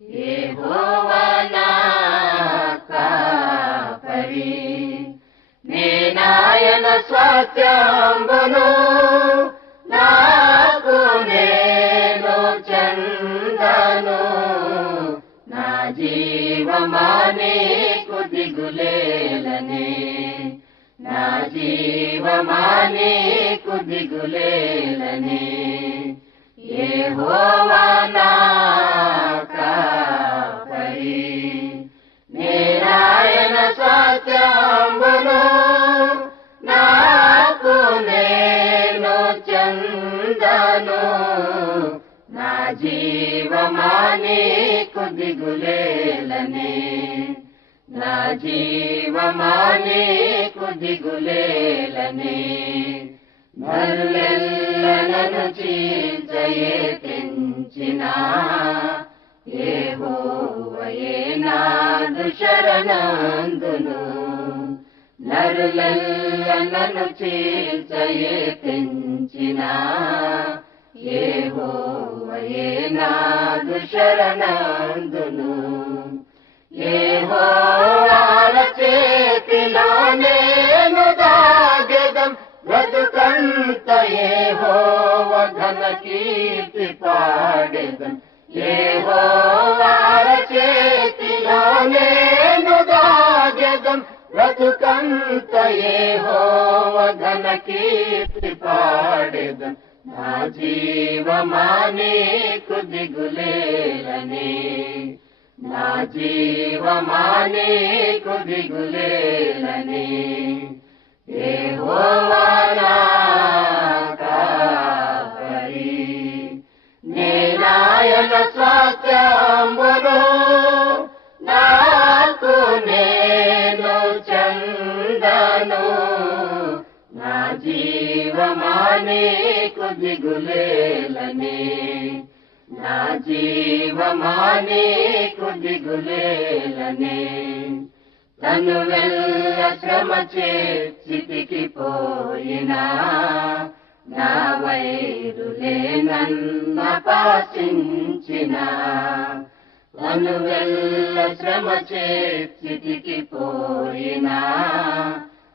యెహోవా నా కాపరి, నేనాయన స్వాస్థ్యంబును, నాకు నేను చెందను. నా జీవమా నీకు దిగులేలనే, నా జీవమా నీకు దిగులేలనే. యెహోవా నా కాపరి, నేనాయన స్వాస్థ్యంబును, నాకు నేను చెందను. నా జీవమా నీకు దిగులేలనే, నా జీవమా నీకు దిగులేలనే. నరులెల్లనను చీల్చయే తెంచినా, యెహోవాయే నాదు శరణందును. నరులెల్లనను చీల్చయే తెంచినా, యెహోవాయే నాదు శరణందును. యెహోవాల చేతిలో నేను దాగెదం, బ్రతుకంత యెహోవా ఘన కీర్తి పాడెదం. యెహోవాల చేతిలో నేను దాగెదం, బ్రతుకంత యెహోవా ఘన కీర్తి పాడెదం. నా జీవమా నీకు దిగులేలనే, నా జీవమా నీకు దిగులేలనే. యెహోవా నా కాపరి, నేనాయన స్వాస్థ్యంబును, నాకు నేను చెందను. నా జీవమా నీకు దిగులేలనే, నా జీవమా నీకు దిగులేలనే. తను వెళ్ళ శ్రమ చేతికి పోయినా, నా వైరులే నన్నపాసించినా. తను వెళ్ళ శ్రమ చేతికి పోయినా,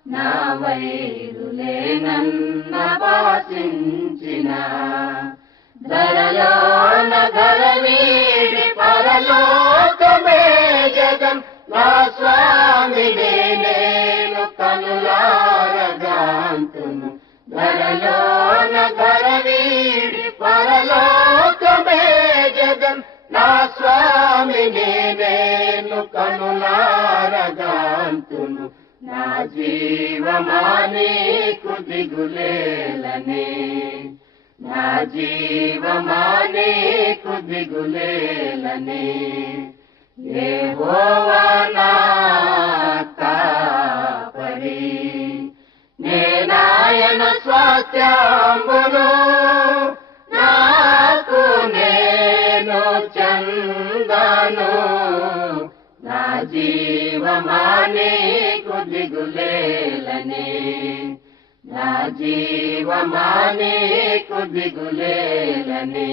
నా వైరులే నన్నపాసించినా. ధరలోన ధర వీడి పరలోకమే జగం, నా స్వామినే నేను కనులారగాంతును. ధరలోన ధర వీడి పరలోకమే జగం, నా స్వామినే నేను కనులారగాంతును. నా జీవమా నీకు దిగులేలనే, నా జీవమా నీకు దిగులేలనే. యెహోవా నా కాపరి, నేనాయన స్వాస్థ్యంబును, నాకు నేను చెందను. నా జీవమా నీకు దిగులేలనే, నా జీవమా నీకు దిగులేలనే.